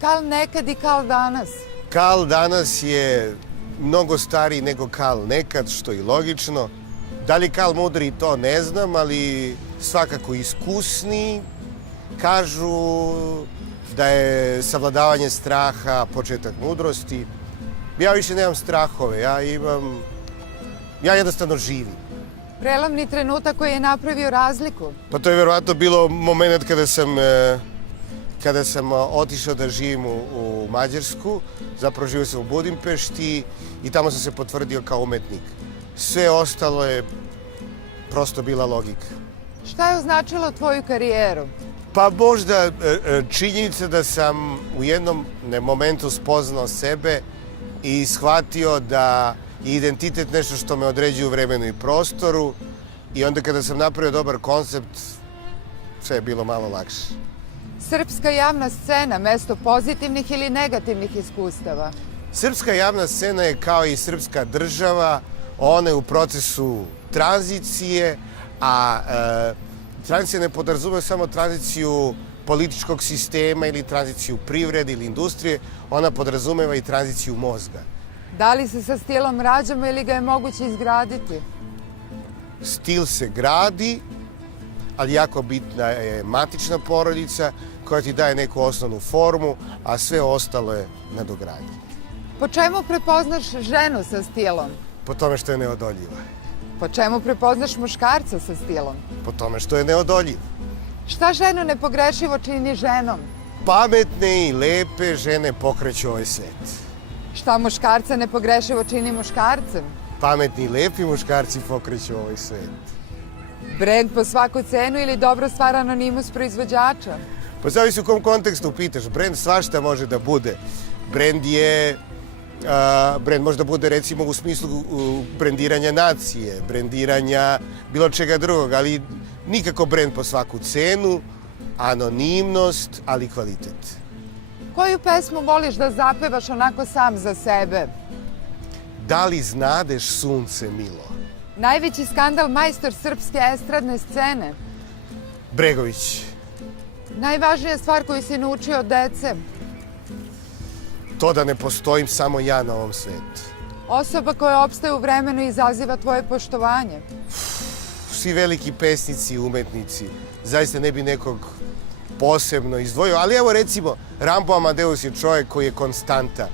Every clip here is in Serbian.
Kal nekad i kal danas. Kal danas je mnogo stariji nego Kal nekad, što je logično. Da li Kal mudri, to ne znam, ali svakako iskusniji. Kažu da je savladavanje straha početak mudrosti. Ja više nemam strahove, ja jednostavno živim. Prelamni trenutak koji je napravio razliku. Pa to je verovatno bilo moment kada sam otišao da živim u Mađarsku. Zapravo živio sam u Budimpešti i tamo sam se potvrdio kao umetnik. Sve ostalo je prosto bila logika. Šta je označilo tvoju karijeru? Pa možda činjenica da sam u jednom momentu spoznao sebe i shvatio da je identitet nešto što me određuje u vremenu i prostoru i onda kada sam napravio dobar koncept, sve je bilo malo lakše. Srpska javna scena, mesto pozitivnih ili negativnih iskustava? Srpska javna scena je kao i srpska država, ona je u procesu tranzicije, a tranzicija ne podrazumeva samo tranziciju političkog sistema ili tranziciju privrede ili industrije, ona podrazumeva i tranziciju mozga. Da li se sa stilom rađamo ili ga je moguće izgraditi? Stil se gradi, ali jako bitna je matična porodica koja ti daje neku osnovnu formu, a sve ostalo je nadogradnje. Po čemu prepoznaš ženu sa stilom? Po tome što je neodoljiva. Po čemu prepoznaš muškarca sa stilom? Po tome što je neodoljiv. Šta ženu nepogrešivo čini ženom? Pametne i lepe žene pokreću ovaj svet. Šta muškarca nepogrešivo čini muškarcem? Pametni i lepi muškarci pokreću ovaj svet. Brend po svaku cenu ili dobro stvara anonimus proizvođača? Pa zavisi u kom kontekstu pitaš. Brend svašta može da bude. Brend može da bude recimo u smislu brendiranja nacije, brendiranja bilo čega drugog, ali nikako brend po svaku cenu, anonimnost, ali kvalitet. Koju pesmu voliš da zapevaš onako sam za sebe? Da li znadeš sunce milo? Najveći skandal majstor srpske estradne scene? Bregović. Najvažnija stvar koju si naučio od dece? To da ne postojim samo ja na ovom svetu. Osoba koja opstaje u vremenu i izaziva tvoje poštovanje? Svi veliki pesnici i umetnici. Zaista ne bi nekog posebno izdvojio, ali evo recimo Rambo Amadeus je čovjek koji je konstanta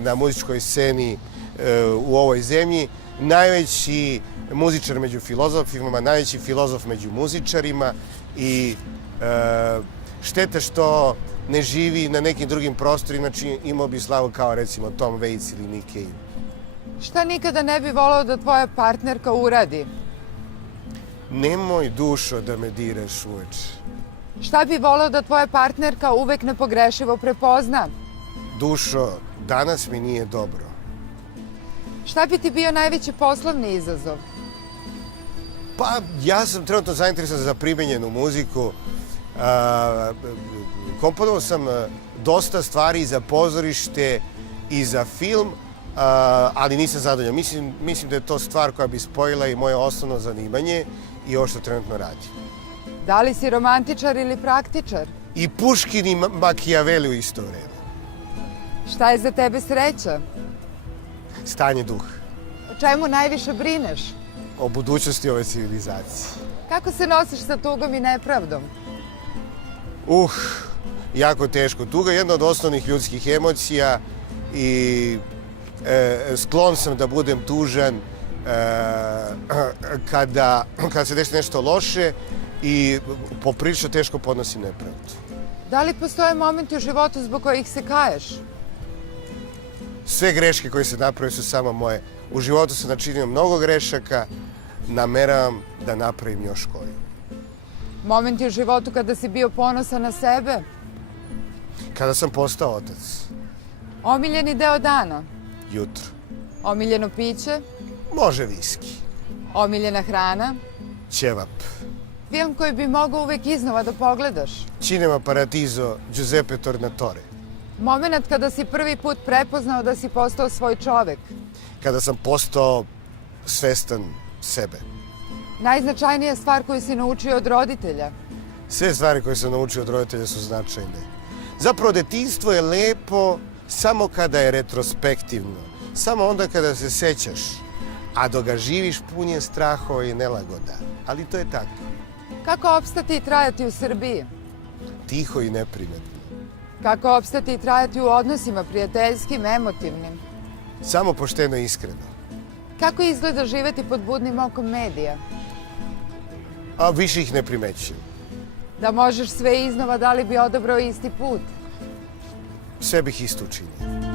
na muzičkoj sceni u ovoj zemlji. Najveći muzičar među filozofima, najveći filozof među muzičarima i šteta što ne živi na nekim drugim prostorima, znači imao bi slavu kao recimo Tom Waits ili Nick Cave. Šta nikada ne bi voleo da tvoja partnerka uradi? Nemoj dušo da me diraš uveče. Šta bi voleo da tvoja partnerka uvek nepogrešivo prepozna? Dušo, danas mi nije dobro. Šta bi ti bio najveći poslovni izazov? Pa, ja sam trenutno zainteresovan za primenjenu muziku. Komponovao sam dosta stvari za pozorište i za film, ali nisam zadovoljan. Mislim da je to stvar koja bi spojila i moje osnovno zanimanje i ovo što trenutno radim. Da li si romantičar ili praktičar? I Puškin i Makijaveli u isto vreme. Šta je za tebe sreća? Stanje duha. O čemu najviše brineš? O budućnosti ove civilizacije. Kako se nosiš sa tugom i nepravdom? Jako teško. Tuga je jedna od osnovnih ljudskih emocija i sklon sam da budem tužan kada se desi nešto loše i poprilično teško podnosim nepravdu. Da li postoje momenti u životu zbog kojih se kaješ? Sve greške koje se naprave su samo moje. U životu sam načinio mnogo grešaka, nameravam da napravim još koju. Momenti u životu kada si bio ponosan na sebe? Kada sam postao otac. Omiljeni deo dana? Jutro. Omiljeno piće? Može viski. Omiljena hrana? Ćevap. Film koji bi mogao uvek iznova da pogledaš? Cinema Paradiso, Giuseppe Tornatore. Moment kada si prvi put prepoznao da si postao svoj čovek? Kada sam postao svestan sebe. Najznačajnija stvar koju si naučio od roditelja? Sve stvari koje sam naučio od roditelja su značajne. Zapravo, detinjstvo je lepo samo kada je retrospektivno. Samo onda kada se sećaš. A dok ga živiš pun je strahova i nelagoda. Ali to je tako. Kako opstati i trajati u Srbiji? Tiho i neprimetno. Kako opstati i trajati u odnosima prijateljskim, emotivnim? Samo pošteno i iskreno. Kako izgleda živeti pod budnim okom medija? A više ih ne primećujem. Da možeš sve iznova, da li bi odabrao isti put? Sve bih isto učinio.